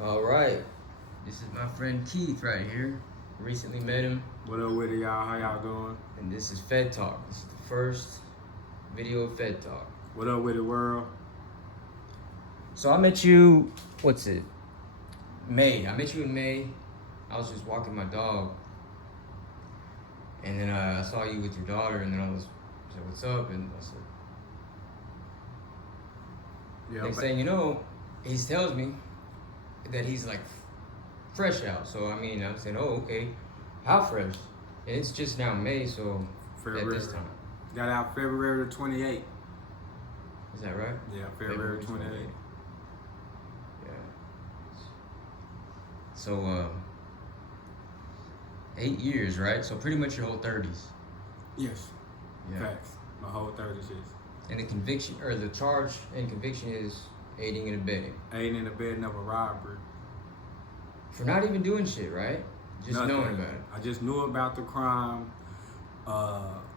All right, this is my friend Keith right here. Recently met him, What up with it, y'all? How y'all doing? and this is FedTalk. This is the first video of FedTalk. What up with the world? So I met you, what's it? May. I met you in May. I was just walking my dog, and then I saw you with your daughter, and then I said, "What's up?" And I said, Yeah, next thing you know, he tells me that he's like fresh out. So I mean, I'm saying, "Oh, okay, how fresh?" And it's just now May, so February. at this time. Got out February 28th. Is that right? Yeah, February 28th. Yeah. So 8 years, right? So pretty much your whole 30s. Yes. Yeah. Facts. My whole 30s is. And the conviction, or the charge and conviction is aiding and abetting. Aiding and abetting of a robbery. For not even doing shit, right? Just Nothing. knowing about it. I just knew about the crime.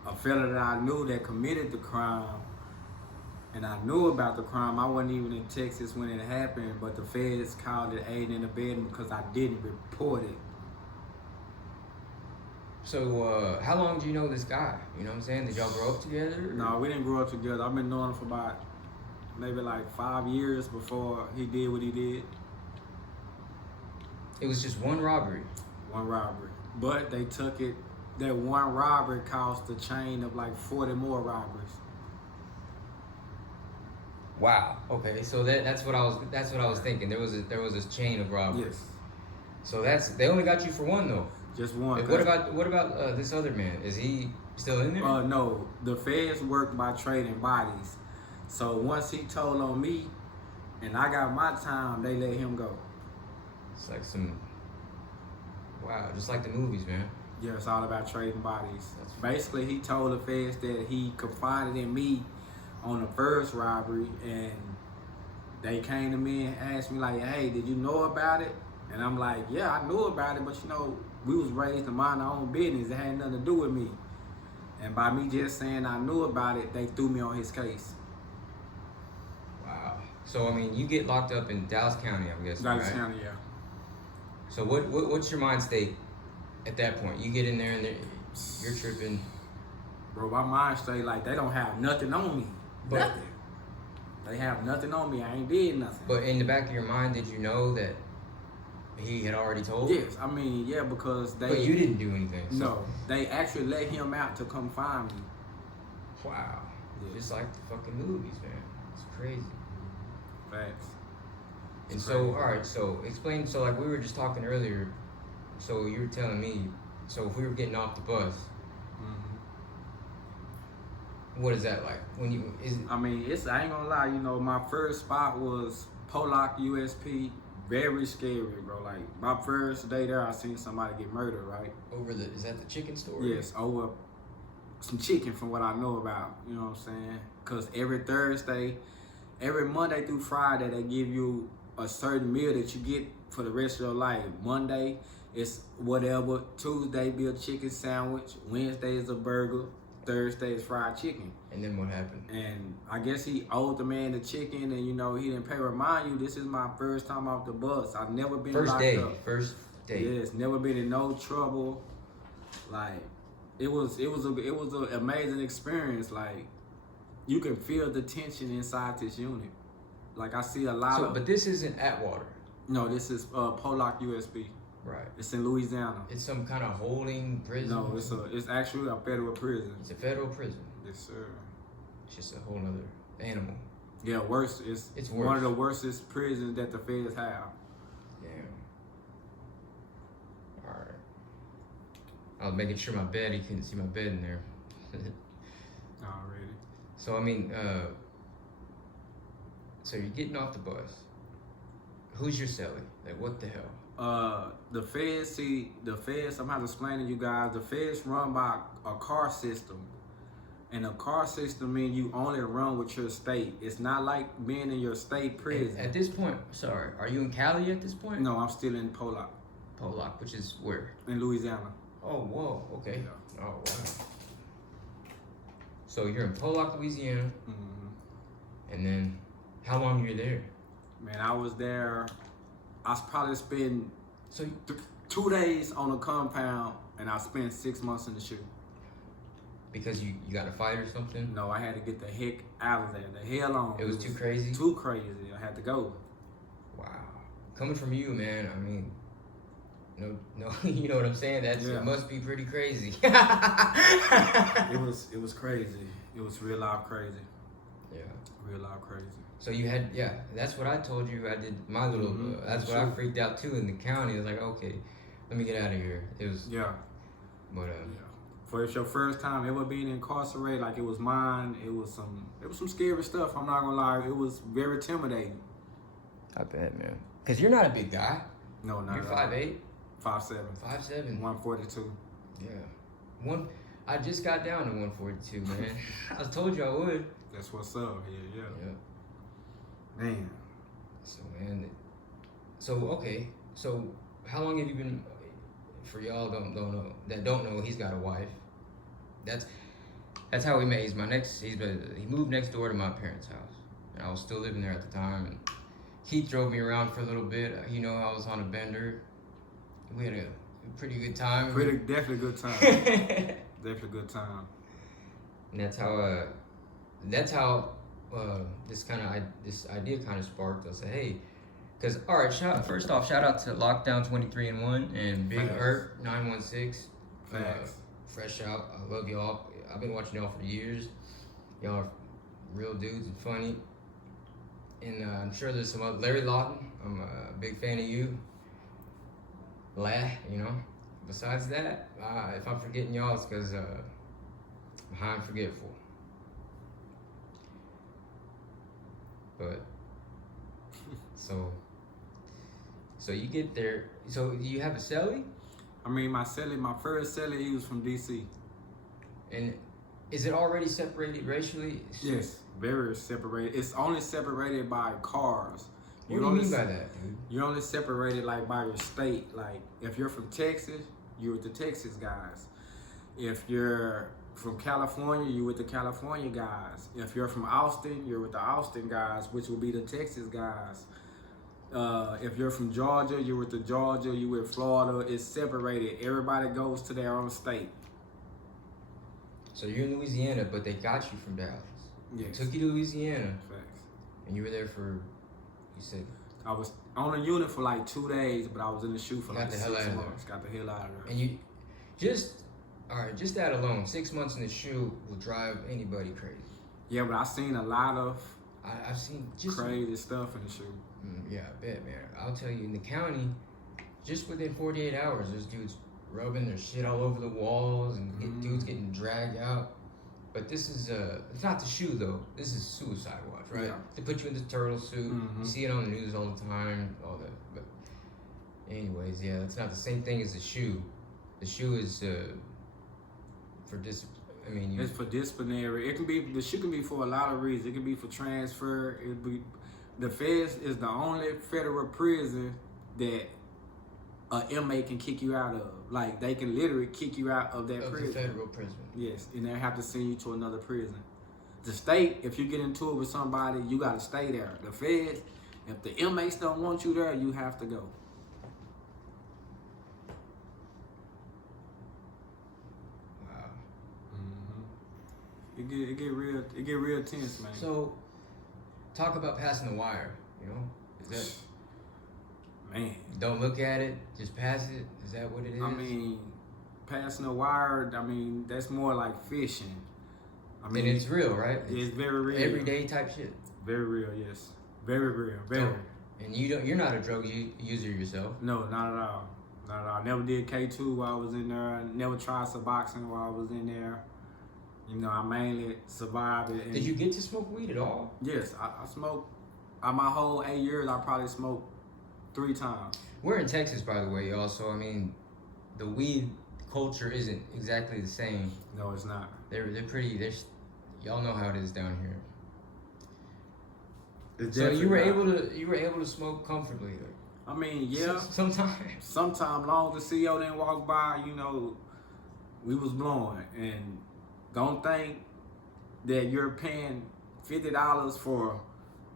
A fella that I knew that committed the crime, and I knew about the crime. I wasn't even in Texas when it happened, but the feds called it aiding and abetting because I didn't report it. So how long do you know this guy? You know what I'm saying? Did y'all grow up together? No, we didn't grow up together. I've been knowing him for about maybe like 5 years before he did what he did. It was just one robbery. One robbery. But they took it, that one robbery caused a chain of like 40 more robberies. Wow. Okay. So that's what I was thinking. There was this chain of robberies. Yes. So they only got you for one though. Just one. Like, what about this other man? Is he still in there? No, the feds work by trading bodies. So once he told on me and I got my time, they let him go. It's like wow, just like the movies, man. Yeah, it's all about trading bodies. That's Basically, he told the feds that he confided in me on the first robbery, and they came to me and asked me like, "Hey, did you know about it?" And I'm like, "Yeah, I knew about it, but you know, we was raised to mind our own business. It had nothing to do with me." And by me just saying I knew about it, they threw me on his case. Wow. So I mean, you get locked up in Dallas County, I'm guessing, Dallas right? County, yeah. So what's your mind state at that point? You get in there and you're tripping. Bro, my mind state like they don't have nothing on me. Nothing. They have nothing on me. I ain't did nothing. But in the back of your mind, did you know that he had already told? Yes, I mean, yeah, because they. But you didn't do anything. So. No, they actually let him out to come find me. Wow. Yeah. Just like the fucking movies, man. It's crazy. Facts. And so, all right, so explain. So, like we were just talking earlier. So you were telling me. So if we were getting off the bus, what is that like? When you I mean, I ain't gonna lie. You know, my first spot was Pollock USP. Very scary, bro. Like my first day there, I seen somebody get murdered. Right. is that the chicken store? Yes, over some chicken from what I know about. You know what I'm saying? Cause every Thursday, every Monday through Friday, they give you a certain meal that you get for the rest of your life. Monday, it's whatever. Tuesday be a chicken sandwich. Wednesday is a burger. Thursday is fried chicken. And then what happened? And I guess he owed the man the chicken, and you know he didn't pay. Remind you, this is my first time off the bus. I've never been locked up. First day. Yes, never been in no trouble. Like it was an amazing experience. Like you can feel the tension inside this unit. Like I see a lot of. But this isn't Atwater. No, this is Pollock USB. Right. It's in Louisiana. It's some kind of holding prison. No, it's actually a federal prison. It's a federal prison. Yes, sir. It's just a whole other animal. Yeah, worse. It's worse. One of the worstest prisons that the feds have. Damn. All right. I was making sure my bed. You couldn't see my bed in there. Already. So I mean, so you're getting off the bus. Who's your cellie? Like what the hell? The feds, I'm having to explain to you guys, the feds run by a car system. And a car system means you only run with your state. It's not like being in your state prison. At this point, sorry, are you in Cali at this point? No, I'm still in Pollock. Pollock, which is where? In Louisiana. Oh, whoa, okay. Yeah. Oh, wow. So you're in Pollock, Louisiana. Mm-hmm. And then, how long were you there? Man, I was there I probably spent So 2 days on a compound, and I spent 6 months in the shoe. because you got a fight or something? No, I had to get the heck out of there. The hell on. It was too crazy? Too crazy. I had to go. Wow. Coming from you, man, I mean, no, you know what I'm saying? It must be pretty crazy. It was crazy. It was real life crazy. Yeah. Real life crazy. So you had, that's what I told you. I did my little, that's what I freaked out too in the county. I was like, okay, let me get out of here. It was, but For it's your first time ever being incarcerated, like it was mine, it was some scary stuff. I'm not gonna lie, it was very intimidating. I bet, man. Cause you're not a big guy. No, not You're at all. 5'8". 5'7". 5'7". 142. Yeah. I just got down to 142, man. I told you I would. That's what's up. Yeah. Man. So man, okay. So how long have you been? For y'all don't know, he's got a wife. That's how we met. He moved next door to my parents' house, and I was still living there at the time. And Keith drove me around for a little bit. I was on a bender. We had a pretty good time. Definitely good time. Definitely good time. And that's how this idea kind of sparked. I said, hey, because all right, first off, shout out to Lockdown 23-1 and Big Earth 916. Fresh out. I love y'all. I've been watching y'all for years. Y'all are real dudes and funny. And I'm sure there's some other Larry Lawton. I'm a big fan of you. Besides that, if I'm forgetting y'all, it's because I'm high and forgetful. But so you get there. So do you have a cellie? I mean, my first cellie, he was from DC. And is it already separated racially? Yes, very separated. It's only separated by cars. What do you mean by that, dude? You're only separated like by your state. Like if you're from Texas, you're with the Texas guys. If you're from California, you're with the California guys. If you're from Austin, you're with the Austin guys, which will be the Texas guys. If you're from Georgia, you're with the Georgia, you're with Florida. It's separated. Everybody goes to their own state. So you're in Louisiana, but they got you from Dallas. Yes. They took you to Louisiana. Facts. And you were there for, you said? I was on a unit for like 2 days, but I was in the shoe for like 6 months. Got the hell out of there. And you, just that alone, 6 months in the shoe will drive anybody crazy. Yeah, but I've seen a lot of I've seen just crazy stuff in the shoe. Yeah, I bet, man. I'll tell you, in the county, just within 48 hours, there's dudes rubbing their shit all over the walls and dudes getting dragged out. But this is it's not the shoe though. This is suicide watch, right? Yeah. They put you in the turtle suit. You see it on the news all the time, all that. But anyways, yeah, it's not the same thing as the shoe. The shoe is for it's for disciplinary. It can be, the shoe can be for a lot of reasons. It can be for transfer. The feds is the only federal prison that an inmate can kick you out of. Like they can literally kick you out of that prison. The federal prison. Yes, and they have to send you to another prison. The state, if you get into it with somebody, you got to stay there. The feds, if the inmates don't want you there, you have to go. Wow. It get real tense, man. So, talk about passing the wire. Is that? Man. Don't look at it, just pass it. Is that what it is? I mean, passing the wire, that's more like fishing. And it's real, right? It's very real. Everyday type shit. Very real, yes. Very real, very. And you're not a drug user yourself? No, not at all. Not at all. Never did K2 while I was in there. Never tried Suboxone while I was in there. I mainly survived it. Did you get to smoke weed at all? Yes, I smoked. My whole 8 years, I probably smoked 3 times. We're in Texas, by the way, y'all. So the weed culture isn't exactly the same. No, it's not. They're pretty. Y'all know how it is down here. It's so you were able to smoke comfortably. I mean, yeah. Sometimes. Sometimes, long as the CEO didn't walk by, we was blowing. And don't think that you're paying $50 for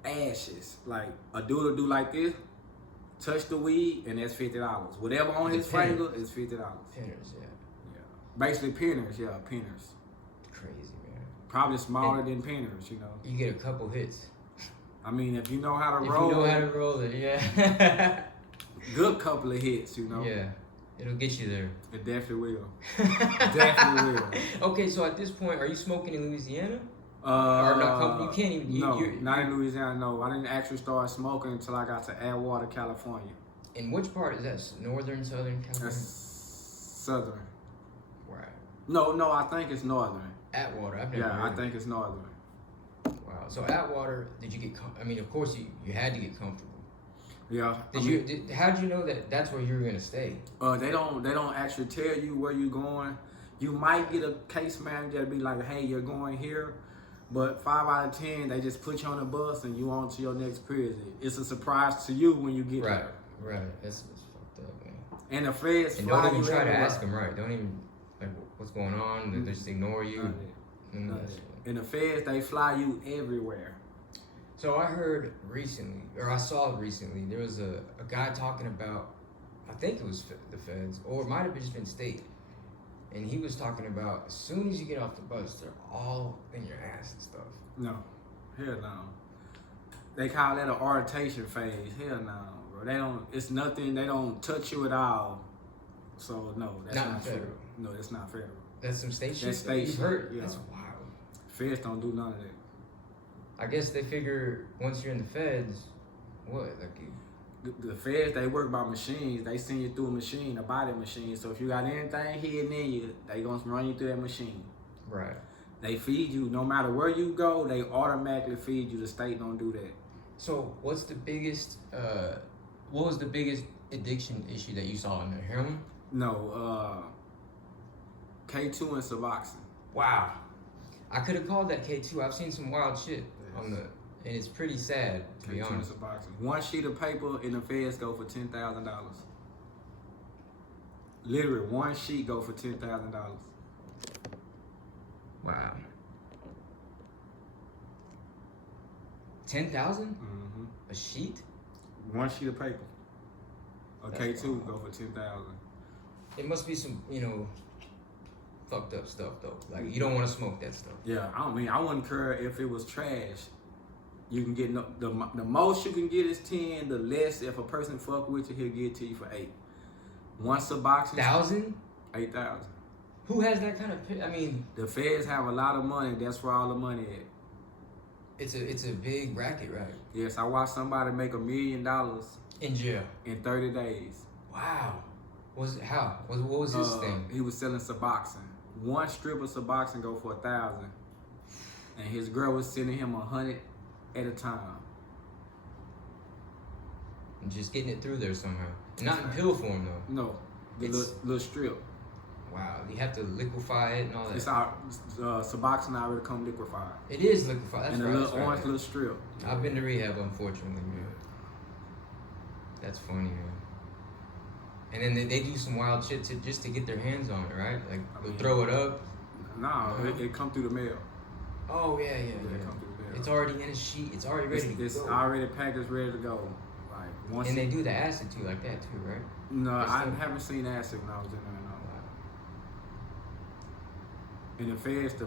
ashes. Like a dude will do like this touch the weed, and that's $50. Whatever on his finger is $50. Pinners, yeah. Basically pinners, pinners. Crazy, man. Probably smaller than pinners, you know. You get a couple hits. I mean, if you know how to If roll. you know how to roll it, yeah. Good couple of hits, you know. Yeah. It'll get you there. It definitely will. Definitely will. Okay, so at this point, are you smoking in Louisiana? Or not? You can't even. No, not in Louisiana. No, I didn't actually start smoking until I got to Atwater, California. In which part is that? Northern, Southern California? That's southern. Right. No, I think it's northern. Atwater. I've never heard I of think it's northern. Wow. So Atwater, did you get? I mean, of course you had to get comfortable. Yeah. How'd you know that that's where you were gonna stay? They don't actually tell you where you're going. You might get a case manager to be like, hey, you're going here, but 5 out of 10 they just put you on a bus and you on to your next prison. It's a surprise to you when you get there. Right. That's fucked up, man. And the feds and fly don't even you try to everywhere. ask them, right? Don't even like what's going on. They just ignore you. And the feds, they fly you everywhere. So I heard recently, or I saw recently, there was a guy talking about, I think it was the feds, or it might have just been state, and he was talking about as soon as you get off the bus, they're all in your ass and stuff. No, hell no. They call that an orientation phase. Hell no, bro. They don't. It's nothing. They don't touch you at all. So no, that's not federal. True. No, that's not federal. That's some state shit. That's state shit. Heard? Yeah. That's wild. Feds don't do none of that. I guess they figure once you're in the feds, what like the feds, they work by machines. They send you through a machine, a body machine. So if you got anything hidden in you, they gonna run you through that machine. Right. They feed you no matter where you go. They automatically feed you. The state don't do that. So what's the biggest? What was the biggest addiction issue that you saw in there? Heroin? No, K2 and Suboxone. Wow. I could have called that K2. I've seen some wild shit on the, and it's pretty sad to be honest. One sheet of paper in the feds go for $10,000. Literally, one sheet go for $10,000. Wow. 10,000? Mm-hmm. A sheet? One sheet of paper. A That's K2 wild. go for $10,000. It must be some, fucked up stuff though. Like you don't want to smoke that stuff. Yeah, I wouldn't care if it was trash. You can get the most you can get is 10. The less, if a person fuck with you, he'll get it to you for 8. One Suboxone. 1,000? 8,000. Who has that kind of? I mean, the feds have a lot of money. That's where all the money at. It's a big racket, right? Yes, I watched somebody make $1 million In jail. in 30 days. Wow. How? What was his thing? He was selling Suboxone. One strip of Suboxone go for $1,000, and his girl was sending him 100 at a time. And just getting it through there somehow. Not in pill form though. No, the little strip. Wow, you have to liquefy it and all that. It's our Suboxone already come liquefied. It is liquefied. That's and right. a That's little orange right. little strip. I've been to rehab, unfortunately, man. That's funny, man. And then they do some wild shit just to get their hands on it, right? Like they'll throw it up. Nah, it come through the mail. Oh yeah. It come through the mail. It's already in a sheet. It's already ready to go. It's already packaged, ready to go. Like once. And they do the acid too, like that too, right? No, I haven't seen acid when I was in there. No. In the feds, the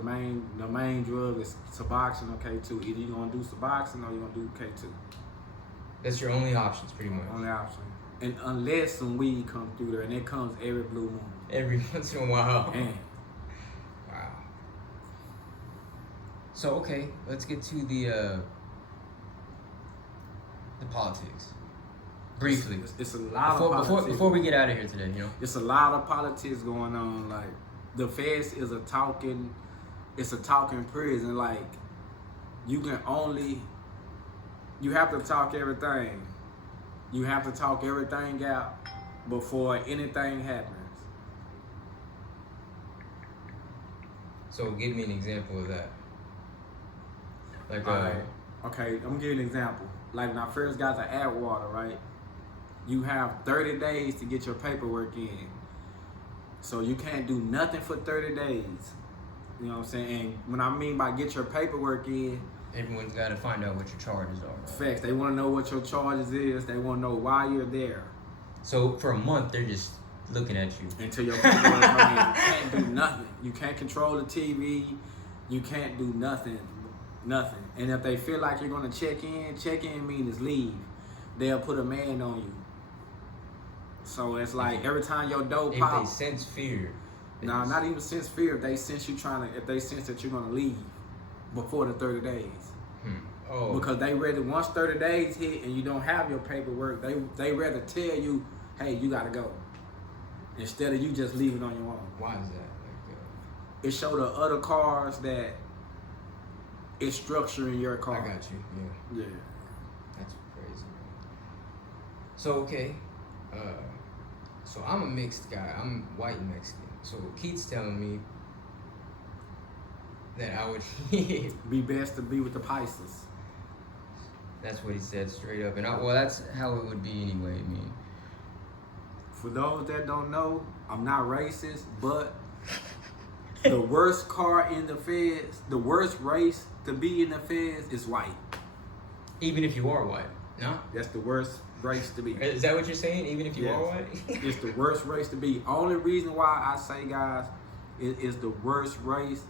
main drug is Suboxone or K2. Either you're gonna do Suboxone or you're gonna do K2. That's your only options, pretty much. Only option. And unless some weed come through there, and it comes every blue moon. Every once in a while. And wow. So okay, let's get to the politics. Briefly. It's a lot of politics. Before we get out of here today, It's a lot of politics going on. Like the feds is it's a talking prison. Like you have to talk everything. You have to talk everything out before anything happens. So give me an example of that. Like Okay, I'm gonna give you an example. Like when I first got to Atwater, right? You have 30 days to get your paperwork in. So you can't do nothing for 30 days. You know what I'm saying? And when I mean by get your paperwork in, everyone's got to find out what your charges are. Right? Facts. They want to know what your charges is. They want to know why you're there. So for a month, they're just looking at you Until your paperwork come in. You can't do nothing. You can't control the TV. You can't do nothing. Nothing. And if they feel like you're going to check in means leave. They'll put a man on you. So it's like every time your door if pops. they sense fear. Nah, not even sense fear. If they sense if they sense that you're gonna leave before the 30 days. Oh. Because they rather once 30 days hit and you don't have your paperwork, they rather tell you, hey, you gotta go. Instead of you just leaving on your own. Why is that? Like, it show the other cars that it's structuring your car. I got you. Yeah. Yeah. That's crazy. So okay. So I'm a mixed guy. I'm white and Mexican. So Keith's telling me that I would be best to be with the Pisces. That's what he said straight up. And well, that's how it would be anyway. I mean, for those that don't know, I'm not racist, but the worst car in the feds, the worst race to be in the feds is white. Even if you are white, no? That's the worst race to be. Is that what you're saying? Even if you are white? It's the worst race to be. Only reason why I say, guys, is the worst race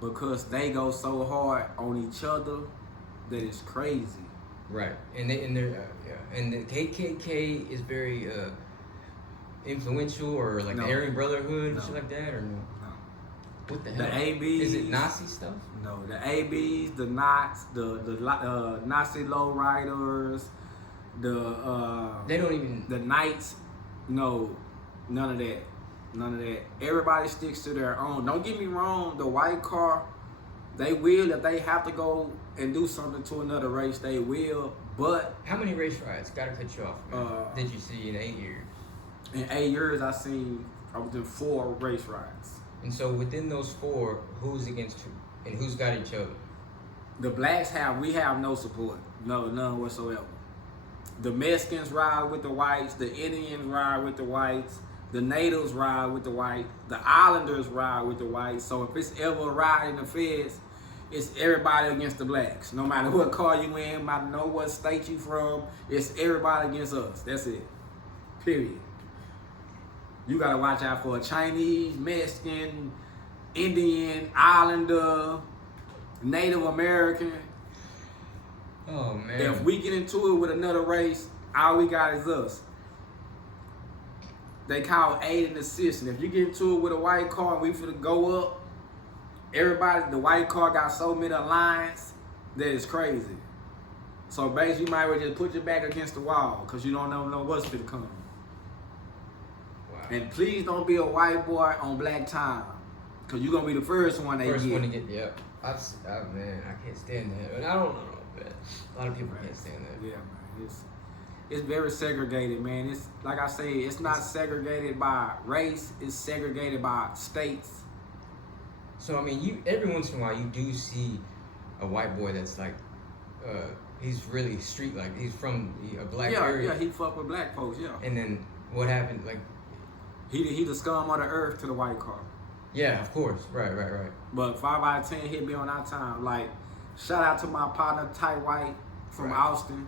because they go so hard on each other that it's crazy. Right, and they're and the KKK is very influential, or like the Aryan Brotherhood and shit like that, or no? No. What the hell? The ABs. Is it Nazi stuff? No, the ABs, the Knots, the Nazi lowriders, they don't even the Knights. No, none of that. None of that. Everybody sticks to their own. Don't get me wrong. The white car, they will if they have to go and do something to another race. They will. But how many race riots? Gotta cut you off. Man. Did you see in 8 years? In 8 years, I was in 4 race riots. And so within those 4, who's against who? And who's got each other? The blacks we have no support. No, none whatsoever. The Mexicans ride with the whites. The Indians ride with the whites. The natives ride with the whites. The islanders ride with the whites. So if it's ever a ride in the feds, it's everybody against the blacks. No matter what car you in, no matter what state you from, it's everybody against us. That's it. Period. You gotta watch out for a Chinese, Mexican, Indian, Islander, Native American. Oh man. If we get into it with another race, all we got is us. They call aid and assist. And if you get into it with a white car and we finna go up, everybody, the white car got so many alliance that it's crazy. So basically, you might well just put your back against the wall because you don't know what's finna come. Wow. And please don't be a white boy on black time because you're going to be the first one they First get. one to get, yep. Man, I can't stand that. And I don't know, man. A lot of people can't stand that. Yeah, man. It's very segregated, man. It's like I say, it's not segregated by race. It's segregated by states. So I mean, every once in a while you do see a white boy that's like, he's really street like. He's from a black area. Yeah, he fuck with black folks. Yeah. And then what happened? Like, he the scum of the earth to the white car. Yeah, of course. Right. But 5 out of 10 hit me on our time. Like, shout out to my partner Ty White from Austin.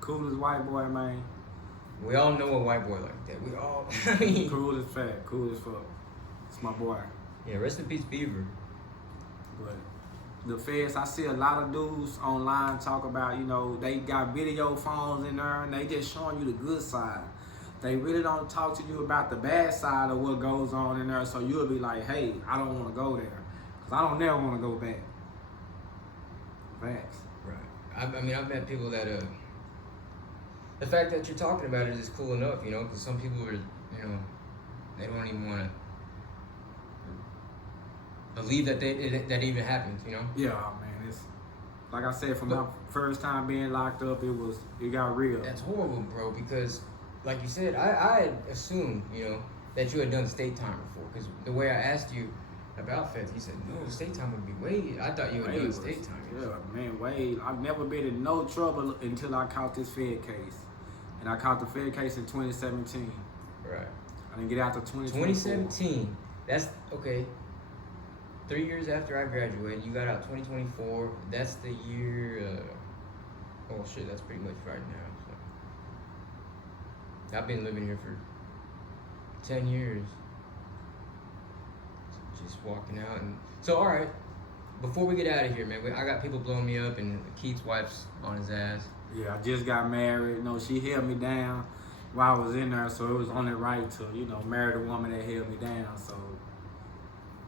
Coolest white boy, man. We all know a white boy like that. We all. Cool as fat. Cool as fuck. It's my boy. Yeah, rest in peace, Beaver. But the feds, I see a lot of dudes online talk about, they got video phones in there and they just showing you the good side. They really don't talk to you about the bad side of what goes on in there, so you'll be like, hey, I don't want to go there. Because I don't never want to go back. Facts. Right. I mean, I've met people that, the fact that you're talking about it is cool enough, because some people are, they don't even want to believe that that even happens, Yeah, man. It's like I said, from my first time being locked up, it got real. That's horrible, bro. Because, like you said, I had assumed, that you had done state time before. Because the way I asked you about feds, you said no, state time would be way. I thought you had done state time. Yeah, man, way. I've never been in no trouble until I caught this Fed case, and I caught the Fed case in 2017. Right. I didn't get out to 2017. 2017. That's okay. 3 years after I graduated. You got out 2024. That's the year. Oh shit, that's pretty much right now. So. I've been living here for 10 years. Just walking out and so all right. Before we get out of here, man, I got people blowing me up, and Keith's wife's on his ass. Yeah, I just got married. She held me down while I was in there, so it was only right to, marry the woman that held me down. So.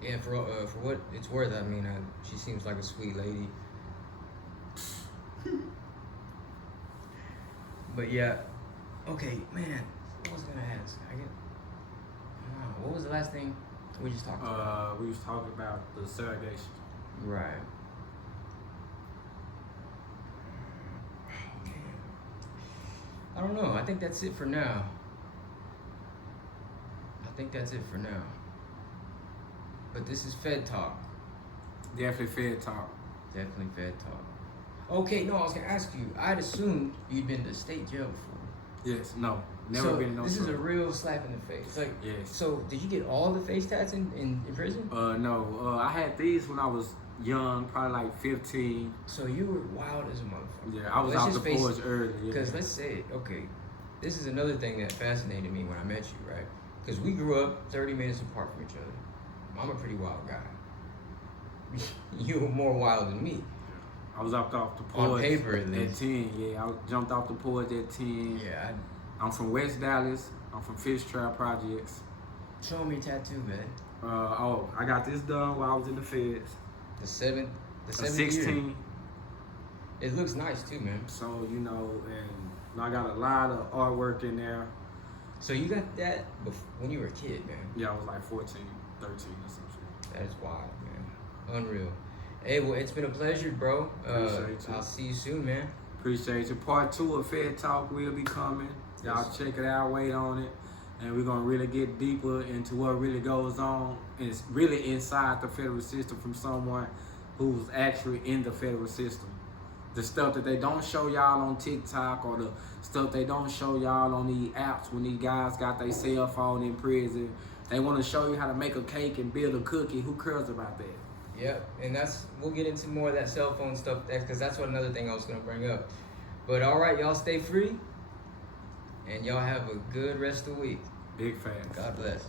Yeah, for what it's worth, I mean, she seems like a sweet lady. But yeah, okay, man. What was I gonna ask? What was the last thing we just talked about? We was talking about the surrogation. Right. I don't know. I think that's it for now. But this is FedTalk. Definitely FedTalk. Okay, no, I was gonna ask you. I'd assumed you'd been to state jail before. Yes, no, never been in no this trouble. is a real slap in the face. Like, yes. So, did you get all the face tats in prison? No. I had these when I was young, probably like 15. So you were wild as a motherfucker. Yeah, I was out the porch early. Because let's say, okay, this is another thing that fascinated me when I met you, right? Because we grew up 30 minutes apart from each other. I'm a pretty wild guy. You were more wild than me. I was off the porch on paper at least. At 10. Yeah, I jumped off the porch at 10. Yeah. I'm from West Dallas. I'm from Fish Trap Projects. Show me a tattoo, man. I got this done while I was in the feds. The 16. Year. It looks nice too, man. So, and I got a lot of artwork in there. So you got that when you were a kid, man? Yeah, I was like 14, 13 or some shit. That is wild, man. Unreal. Hey, well, it's been a pleasure, bro. Appreciate you. I'll see you soon, man. Appreciate you. Part 2 of FedTalk will be coming. Y'all check it out, wait on it. And we're going to really get deeper into what really goes on. And it's really inside the federal system from someone who's actually in the federal system. The stuff that they don't show y'all on TikTok or the stuff they don't show y'all on these apps when these guys got their cell phone in prison. They want to show you how to make a cake and build a cookie. Who cares about that? Yep, and we'll get into more of that cell phone stuff because that's what another thing I was going to bring up. But all right, y'all stay free, and y'all have a good rest of the week. Big facts. God bless.